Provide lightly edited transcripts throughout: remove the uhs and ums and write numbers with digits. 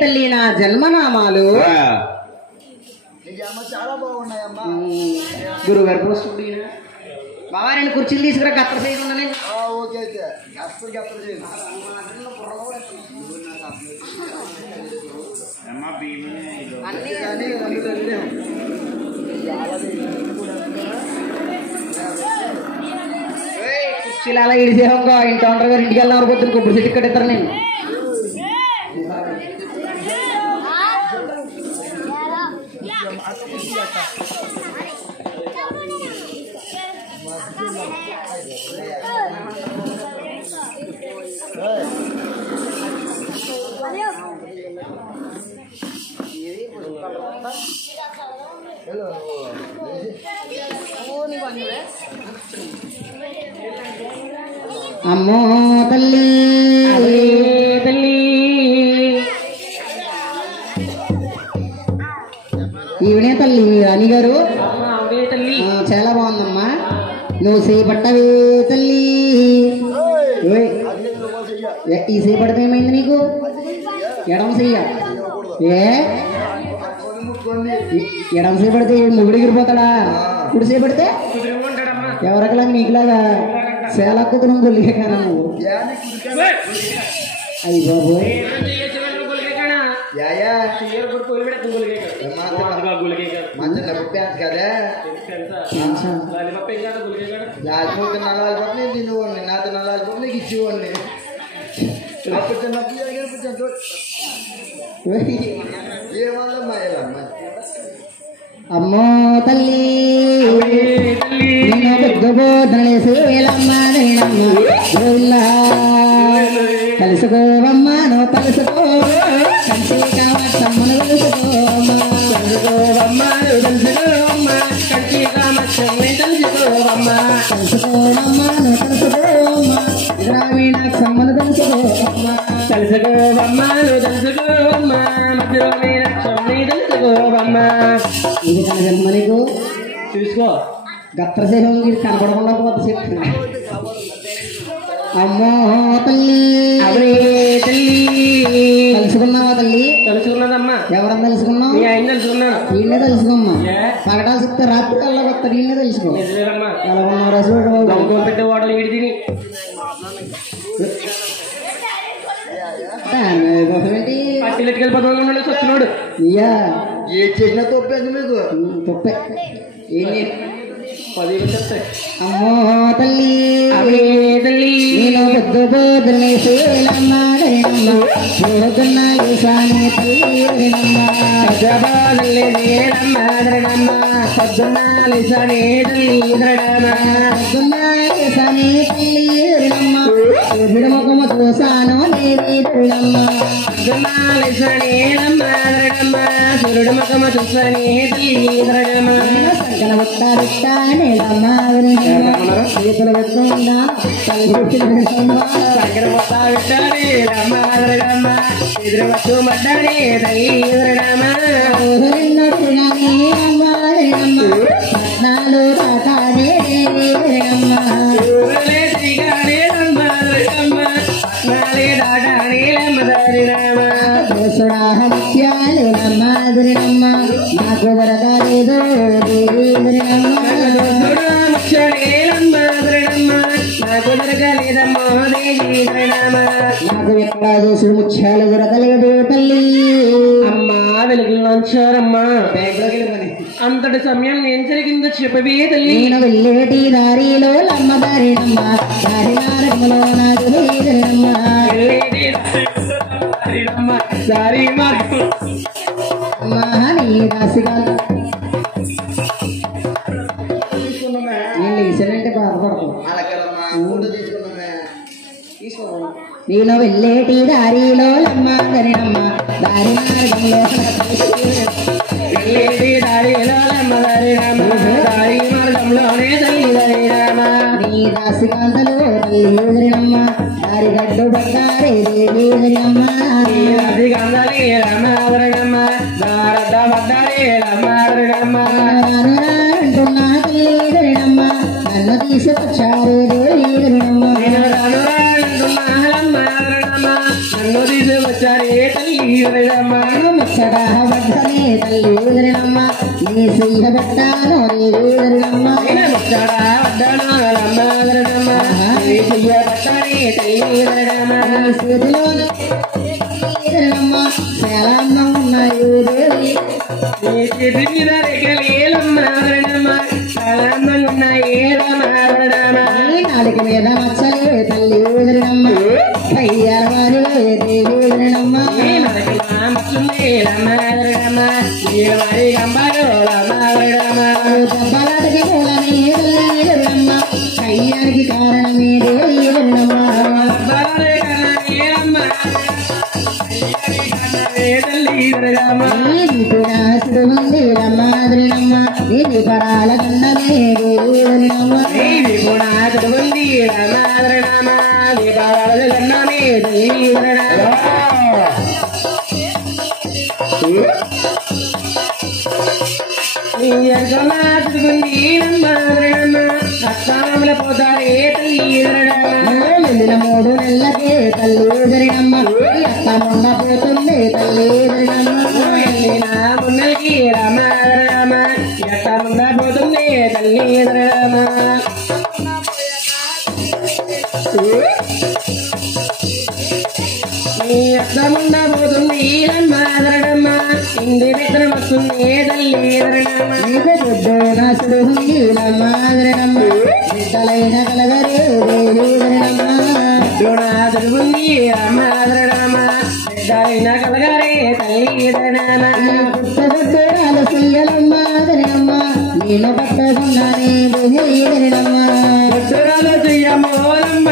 తల్లి నా జన్మనామాలు చాలా బాగున్నాయమ్మా. గురుగారు బాబా నేను కుర్చీలు తీసుకురా గత్తర చేయకుండా ఓకే అయితే గత్తర చేయండి. కుర్చీలు అలా ఇడిసేహంగా ఇంటి ఓనర్ గారు ఇంటికి వెళ్ళిన పొద్దున్న కొబ్బరి చెట్టు ఇక్కడ ఇద్దరు నేను అమ్మో తల్లి తల్లి ఈవినే తల్లి రాణి గారు చాలా బాగుందమ్మా నువ్వు చేపట్టవే తల్లి ఈ చేపడితే ఏమైంది నీకు ఎడమ చెయ్య ఎడమ చేపడితే ముగ్గుడు ఎగిరిపోతాడా కుడి చేపడితే ఎవరికలా నీకులాగా సేలక్కుతున్నాం గొల్లిగే కానా నువ్వు అయ్యి బాబోయ్ లాలిపోతే నల్లాలిపోతే తినేవాడిని నాతో నల్లాలిపోతే నీకు ఇచ్చేవాడిని ఏమల్లమ్మా అమ్మో తల్లి నేను పెద్ద బోధనలేసేలమ్మ కలుసుకోవమ్మా నువ్వు కలుసుకో కంచి కామచ్చమ్మను కలుసుకోవమ్మా కలుసుకోవమ్మా నువ్వు కలుసుకోవమ్మా కంచి కామచ్చమ్మని కలుసుకోవమ్మా కలుసుకోవమ్మా నువ్వు కలుసుకోవమ్మా గ్రామీణాక్షమ్మను కలుసుకోవమ్మా కలుసుకోవమ్మా నువ్వు కలుసుకోవమ్మా గ్రామీణాక్షమ్మని కలుసుకోవమ్మా ఇది కన జన్మ నీకు చూసుకో గత్ర సేహం కనపడకుండా కొత్త చెప్పు అమ్మో తల్లి తెలుసుకున్నావా తల్లి తెలుసుకున్నదమ్మా ఎవరన్నా తెలుసుకున్నావు ఈయనే తెలుసుకోమ్మా పగటాలు చెప్తే రాత్రి కల్లా వస్తారు ఈయనే తెలుసుకో ఎలా ఉన్నావు రసూడు పెట్టే వాడలు ఈడి తిని వచ్చినాడు ఇయ్యా ఏ చేసినా తప్పే మీకు తప్పే ఏం చెప్తాయి అమ్మో తల్లి తల్లి నేను పెద్ద బోధనే బోధన ఈశాని తల్లిమ్మ పొద్దున్న ఈశాని తల్లిమ్మ విడముఖము చూసాను నేనమ్మ సూర్యుడు ముఖము చూసాని తల్లి సంకల చేతులు పెట్టుకుందా పట్నాలు తాతానే ముత్యాలు నమ్మాదిరినమ్మ నాకు వరదాలేదో నాకు ఎక్కడ మనసుడు ముత్యాలు దొరకలేదు తల్లి. అమ్మా వెలుగులోంచారమ్మా అంతటి సమయం ఏం జరిగిందో చెప్పవే తల్లి. నేను వెళ్ళేటి దారిలో అమ్మ దారినమ్మ దారి మార్గంలో నాకు దారి మార్గం నీ రాశిగా నేను లేచానంటే బాధపడతాను. నేను వెళ్ళేటి దారిలో అమ్మ దారినమ్మ దారి మార్గంలో వెళ్ళేటి దారిలో అమ్మ దారినమ్మ దారి మార్గంలోనే తల్లి దారినమ్మ నీ రాశికాంతలో తల్లి ఎదురినమ్మ దారి గడ్డు పడ్డారే దేవి ఎదురినమ్మ రాశికాంతలే రమ్మ ఎదురినమ్మ దారడ్డ పడ్డారే రమ్మ ఎదురినమ్మ అంటున్నా తల్లి ఎదురినమ్మ నన్ను తీసుకొచ్చారు దేవి ఎదురినమ్మ నన్ను తీసుకొచ్చారే తల్లి ఎదురినమ్మ ముచ్చడా వడ్డనే తల్లి ఎదురినమ్మ నీ సీహ పెట్టాను నీ ఎదురినమ్మ ముచ్చడా వడ్డను రమ్మ ఎదురినమ్మ నీ సీహ పెట్టానే తల్లి ఎదురినమ్మ చేతిలో ఎదురినమ్మ చాలా అందం ఉన్నాయి దేవి నీ చేతి మీద రేఖలేలమ్మ ఎదురినమ్మ చాలా అందంగా ఉన్నాయి రమ్మ ఎదురినమ్మ నాలుక మీద మచ్చలే తల్లి ఎదురినమ్మ కయ్యాల వారు దేవి ఎదురినమ్మ దెబ్బలాటకి పూలని ఎదురినమ్మ కయ్యానికి కారణమే దేవి ఎదురినమ్మ నాసుడు ఉంది రమ్మాదిరినమ్మ ఇది పరాల కన్నమే దేవి ఎదురినమ్మ నాసుడు ఉంది రమ్మాదిరినమ్మ దీపావళి కన్నమే దేవి ఎదురినమ్మ అస్సాంలో పోతారే తల్లి వెళ్ళిన 3 నెలలకే తల్లి ఎదురినమ్మ అస్సాం పోతుంది తల్లి ఎదురినమ్మ వెళ్ళిన 3 నెలకి రామ రామ అస్సాం పోతుంది తల్లి ఎదురినమ్మ అర్థముండా పోతుంది రమ్మ ఇంటి దగ్గర వస్తుంది తల్లి ఎదురినమ్మ నీకు బుద్ధు నాసుడు ఉంది రమ్మ బిడ్డలైన కలగరే దేవి ఎదురినమ్మ నాసుడు ఉంది రమ్మ బిడ్డలైన కలగరే తల్లి ఎదురినమ్మ పుట్టబుద్ధురాలు చెయ్యలమ్మ ఎదురినమ్మ నేను పట్టకున్నానే దేవి ఎదురినమ్మ పుట్టురాలు చెయ్యమోరమ్మ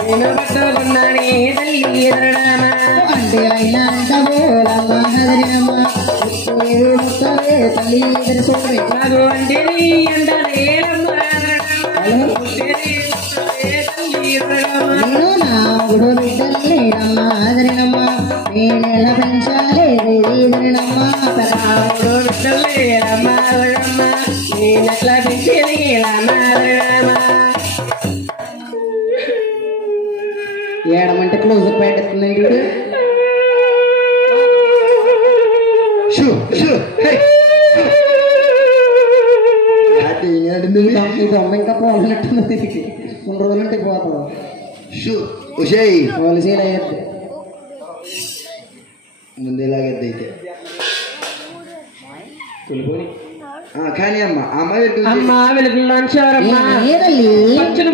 నేను పట్టకున్నానే తల్లి ఎదురినమ్మ అంటే అయినా అంటబోలమ్మ ఎదురినమ్మ ముట్టవే తల్లి ఎదురు చూడే నాకు అంటే నేను నా గుడు బిడ్డలే రమ్మ ఎదురినమ్మ నేనెల పెంచాలే దేవి ఎదురినమ్మ గుడు బిడ్డలే రమ్మ ఎదురినమ్మ నేనెట్లా పెంచేది రమ్మ ఎదురినమ్మ ఏడమంటే క్లోజ్ పెట్టేస్తుంది దొమ్మ ఇంకా పోనట్టుంది దీనికి 2 రోజులుంటే పోతాడు పోలీసీలు అయ్యద్ది ముందేలాగద్ది అయితే కానీ అమ్మ వెలుగులోంచారమ్మా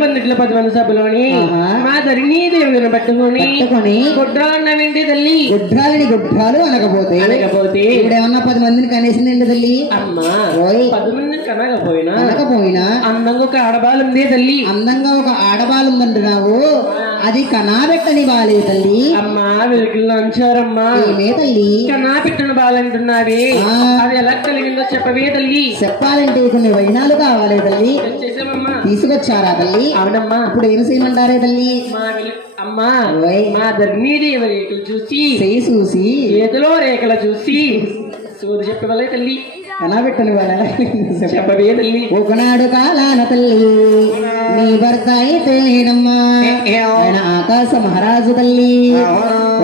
మందిట్లో 10 మంది సభలోని మా ధరిణీ దేవుని పట్టుకొని గుడ్రాలన్న వెండి తల్లి గుడ్రాలు అనకపోతే ఇప్పుడేమన్నా 10 మందిని కనేసిందండి తల్లి అమ్మా 10 మందిని కనకపోయినా అందంగా ఒక ఆడబాలుంది తల్లి అందంగా ఒక ఆడబాలుందంటున్నావు అది కనాబెట్టని బాలే తల్లి అమ్మా వెలుగులోంచారమ్మా ఏమే తల్లి కనాబెట్టని బాలంటున్నావే అది ఎలా కలిగిందో చెప్పవే తల్లి చెప్పాలంటే కొన్ని వైనాలు కావాలి తల్లి తీసుకొచ్చారా తల్లి అవునమ్మా ఇప్పుడు ఏం చేయమంటారే తల్లి అమ్మా మా ధర్మీదేవి రేఖలు చూసి చేతిలో రేఖలు చూసి సోది చెప్పవలే తల్లి కనబెట్టని వాళ్ళ చెప్పవే తల్లి ఒకనాడు కాలాన తల్లి నీ భర్త అయితే నేనమ్మా ఆయన ఆకాశ మహారాజు తల్లి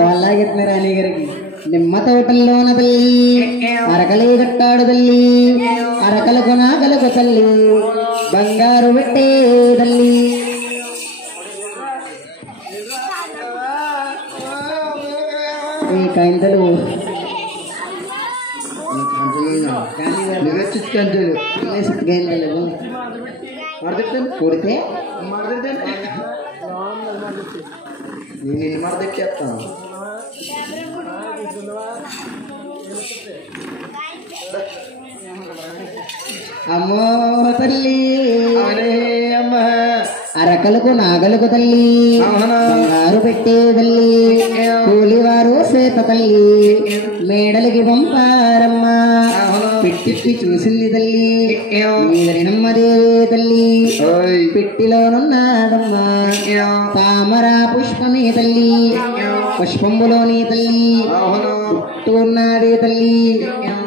వాళ్ళ రాణి గారికి నిమ్మ తోటల్లోన తల్లి అరకలే కట్టాడు తల్లి అరకలకు నాగలకు తల్లి బంగారు పెట్టే తల్లి ఈ కంచెలు కొడితే నేను మరదెక్కేస్తాను. అమ్మో తల్లి అమ్మ అరకలకు నాగలకు తల్లి బంగారు పెట్టే తల్లి కూలివారు సేత తల్లి మేడలకి పంపారమ్మ పెట్టికి చూసింది తల్లి మీదరినమ్మదేవి తల్లి పెట్టిలోనున్నాదమ్మా తామర పుష్పమే తల్లి పుష్పంబులోని తల్లి బుట్టు ఉన్నది తల్లి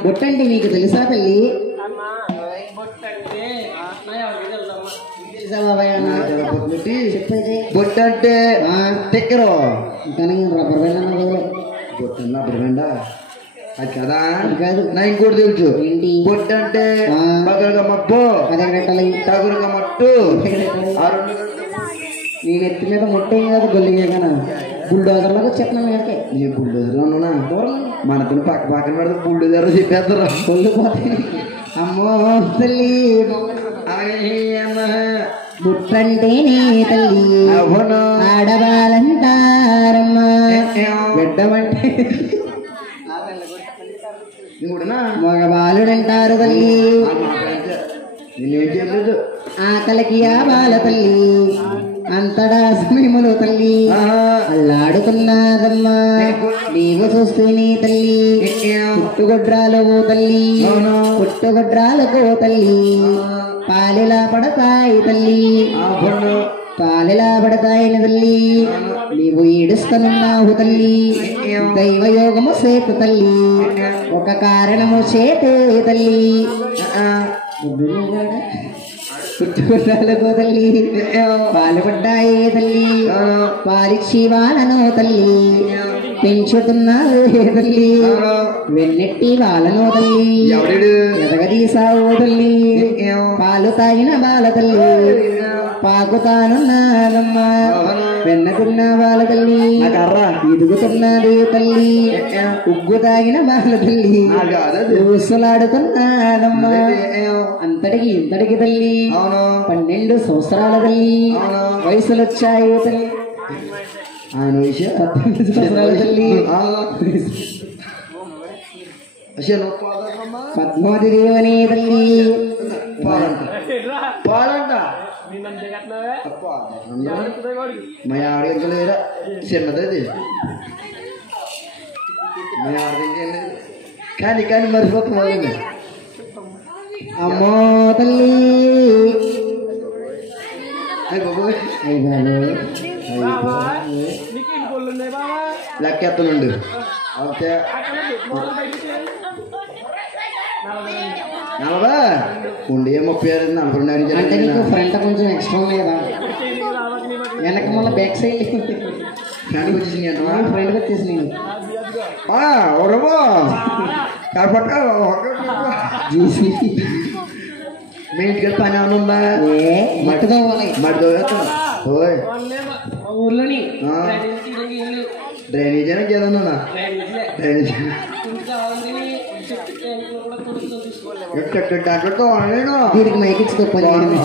బుట్టంటే మీకు తెలుసా తల్లి బొట్టంటే తెక్కరు కానీ రబ్బర్ బ్యాండ్ రబ్బర్ బ్యాండ్ అది కదా కాదు నా ఇంకోటి తెలుసు ఏంటి బొట్టంటే పగలుగా మబ్బు తగులుగా మట్టు నేను ఎత్తి మీద ముట్టే కదా గొల్లిగా కానీ బుల్డోజర్లకు చెప్పిన మీదకే నీ బుల్డోజర్ ఉన్నా మనతో పక్కన పెడితే బుల్డోజర్ చెప్పేస్తారు కొల్లిపోతే అమ్మో తల్లి బుట్టంటేనే తల్లి ఆడవాలంటారమ్మా బిడ్డమంటే మగబాలుడంటారు తల్లి నేనేం చేయలేదు ఆకలికి ఆ బాల తల్లి అంతడా సమయములు తల్లి అల్లాడుతున్నదమ్మా నీవు చూస్తేనే తల్లి పుట్టుగొడ్రాలకు తల్లి పుట్టుగొడ్రాలకు తల్లి పాలిలా పడతాయి తల్లి పాలిలా పడతాయని తల్లి నీవు ఏడుస్తున్నావు తల్లి దైవయోగము సేతు తల్లి ఒక కారణము చేతే తల్లి పుట్టుకున్నాలకు తల్లి పాలు పడ్డాయి తల్లి పాలిచ్చి వాళ్ళను తల్లి పెంచుతున్నావు తల్లి వెన్నెట్టి వాళ్ళను తల్లి ఎదగదీసావు తల్లి పాలు తాగిన బాల తల్లి పాకుతానున్నాదమ్మా వెన్నకున్న బాల తల్లి ఎదుగుతున్నది తల్లి ఉగ్గు తాగిన బాల తల్లి ఊసులాడుతున్నాదమ్మా అంతటికి ఇంతటికి తల్లి 12 సంవత్సరాల తల్లి వయసులు వచ్చాయి తల్లి ఆయన విషయం 18 సంవత్సరాల తల్లి పద్మావతి దేవని తల్లి పాలంట మా ఆడికెళ్ళలేదా చిన్నది మా ఆడికెళ్ళలేదు కానీ మర్చిపోతున్నాను అమ్మో తల్లి లెక్కెత్తనుండు అంతే 40 ఉండి 30 42 అంటే నీకు ఫ్రంట్ కొంచెం ఎక్స్ట్రా లేదా వెనక మళ్ళీ బ్యాక్ సైడ్ ఫ్రెండ్కి వచ్చేసింది ఫ్రంట్ వచ్చేసినాయి కాబట్టి మీ ఇంటికి పని ఏమైనా ఉందా మట్టితో ఊర్లోని డ్రైనేజ్ అయినా ఏదన్నా డ్రైనేజ్ దాంట్లో నేను దీనికి మైకిచ్చుకోపోయి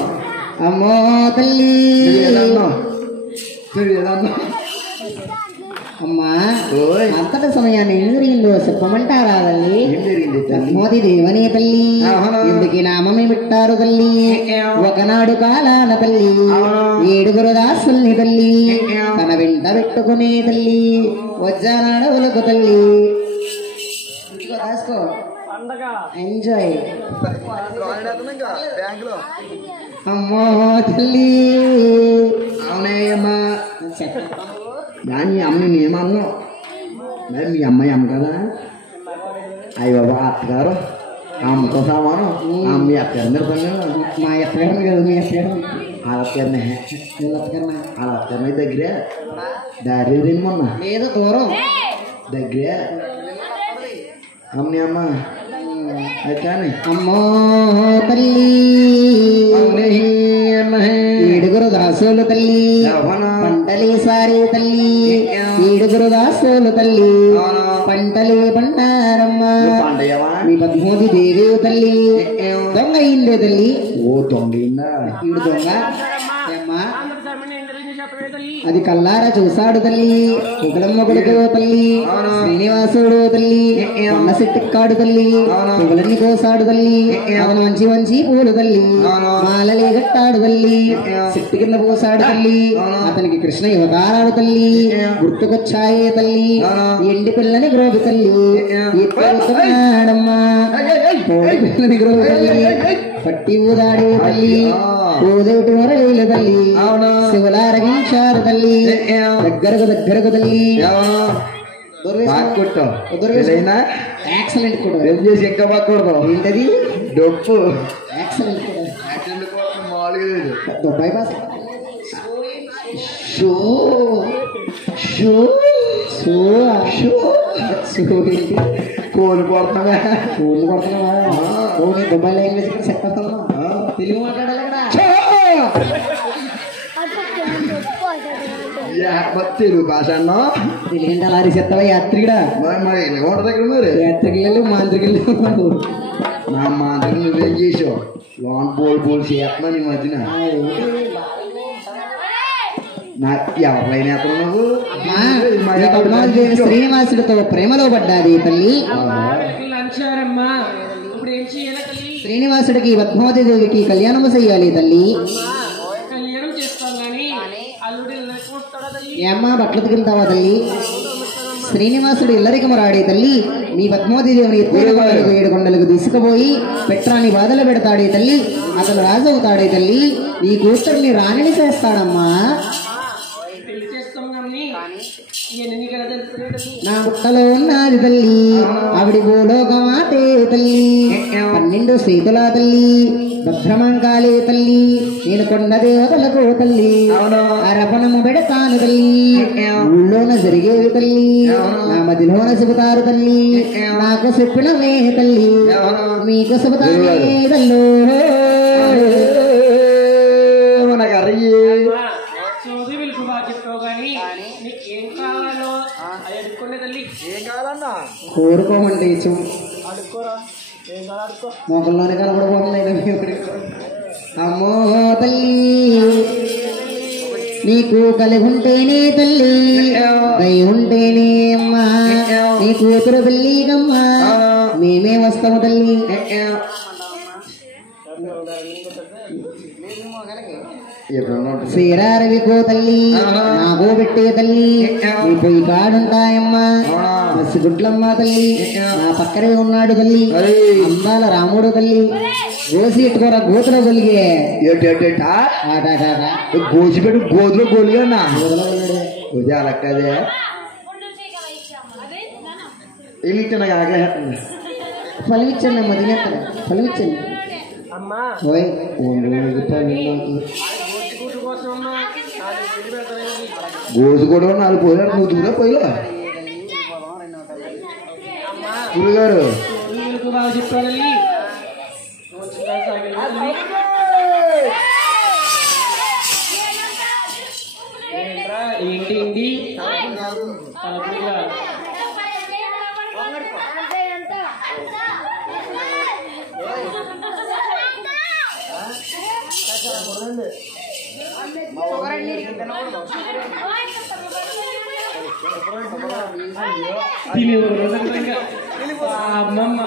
అమ్మో తల్లి అమ్మా అంతటి సమయాన్ని ఏం జరిగిందో చెప్పమంటారా తల్లి పద్మావతి దేవని తల్లి ఎందుకు నామమే పెట్టారు తల్లి ఒకనాడు కాలాన తల్లి 7 దాసుల్ని తల్లి తన వెంట పెట్టుకునే తల్లి వజ్జానాడవులకు తల్లి రాసుకో ఎంజాయ్ అమ్మో తల్లి అవునయ్యమ్మా మీ అమ్మని ఏమన్నా మరి మీ అమ్మాయి అమ్మ కదా అయ్య బాబా అత్తగారు అమ్మతో సామాను మీ అత్తగారు మీరు మా అత్తగారు కదా మీ అత్తగారు వాళ్ళ అత్తగారినే వాళ్ళ అత్తగారిని దగ్గరే దారి మొన్న లేదు దూరం దగ్గరే అమ్మని అమ్మ అది కానీ అమ్మో తల్లి 7 దాసులు తల్లి పంటలేసారి తల్లి ఏడుగురు దాసులు తల్లి పంటలే పండారమ్మ మీ పద్మోది దేవి తల్లి దొంగ అయిందే తల్లి ఓ దొంగ ఈడు దొంగ అది కల్లారా చూసాడు తల్లి ఉగలమ్మ కొడుకు తల్లి శ్రీనివాసుడు తల్లి కొండ చెట్టుకాడు తల్లి పుగలన్నీ కోసాడు తల్లి అతను మంచి మంచి పూలు తల్లి మాలలే గట్టాడు తల్లి చెట్టు కింద పోసాడు తల్లి అతనికి కృష్ణ యువతారాడు తల్లి గుర్తుకొచ్చాయే తల్లి ఎండి పిల్లని గ్రోవి తల్లి ఎత్తుకున్నాడమ్మా కోడి పిల్లని గ్రోవి తల్లి పట్టి ఊదాడే తల్లి ఊదేటి వరవేలు తల్లి శివలారగించారు తల్లి దగ్గరకు తల్లి యాక్సలెంట్ కూడా చేసి ఎక్క బాకూడదు ఏంటది డొప్పు యాక్సలెంట్ bypass show show show show show కోలు కొడుతున్నావా దుబాయ్ లాంగ్వేజ్ సెట్ అవుతావా తెలుగు మాట్లాడాలి తెలుగు భాష అన్నా తెలుగు అలా చెప్తావా యాత్రికుడా యాత్రికులు మాంత్రికులు నా మాంత్రికులు నువ్వేం చేసావు లోన్ పోల్ చేస్తున్నా నీ మధ్యన ఎవరైనా నువ్వు శ్రీనివాసుడితో ప్రేమలో పడ్డాది తల్లి శ్రీనివాసుడికి పద్మావతిదేవికి కళ్యాణము చెయ్యాలి తల్లి ఏమ్మా బట్టలు తిరుగుతావా తల్లి శ్రీనివాసుడు ఇల్లరికము రాడే తల్లి మీ పద్మావతిదేవిని 7 కొండలకు తీసుకుపోయి పెట్రాని బాధలు పెడతాడే తల్లి అతను రాజు అవుతాడే తల్లి నీ కూతుర్ని రాణిని చేస్తాడమ్మా నా బుట్టలో ఉన్నది తల్లి ఆవిడి భూలోకమాతే తల్లి 12 సీతుల తల్లి భద్రమంకాలే తల్లి నేను కొండ దేవతలకు తల్లి అరపణము పెడతాను తల్లి ఊళ్ళోన జరిగేవి తల్లి నా మదిలోన చెబుతారు తల్లి నాకు చెప్పినవే తల్లి మీకు చెబుతానే తల్లు కోరుకోమండి మొక్కల్లోనే కనపడబోతుంది అమ్మో తల్లి నీకు కలిగి ఉంటేనే తల్లి దయ ఉంటేనే అమ్మా నీ కూతురు తల్లిగమ్మా మేమే వస్తాము తల్లి శ్రీరారవికో తల్లి నాగో పెట్టే తల్లి నీ పొయ్యి కాడుంటాయమ్మా మసిగుడ్లమ్మ తల్లి నా పక్కనే ఉన్నాడు తల్లి అందాల రాముడు తల్లి గోసి ఎట్టుకోరా గోతులో గొలిగే గోసిపెట్టు గోతులో గొలిగా అలక్కదే ఏమిచ్చాను నాకు ఆగ్రహం ఫలమిచ్చాను అమ్మ తినేస్తాను ఫలమిచ్చాను గోసు కూడా 4 పోయినాడు నువ్వు దూరా పోయిలా గురుగారు ఏంటి అమ్మమ్మ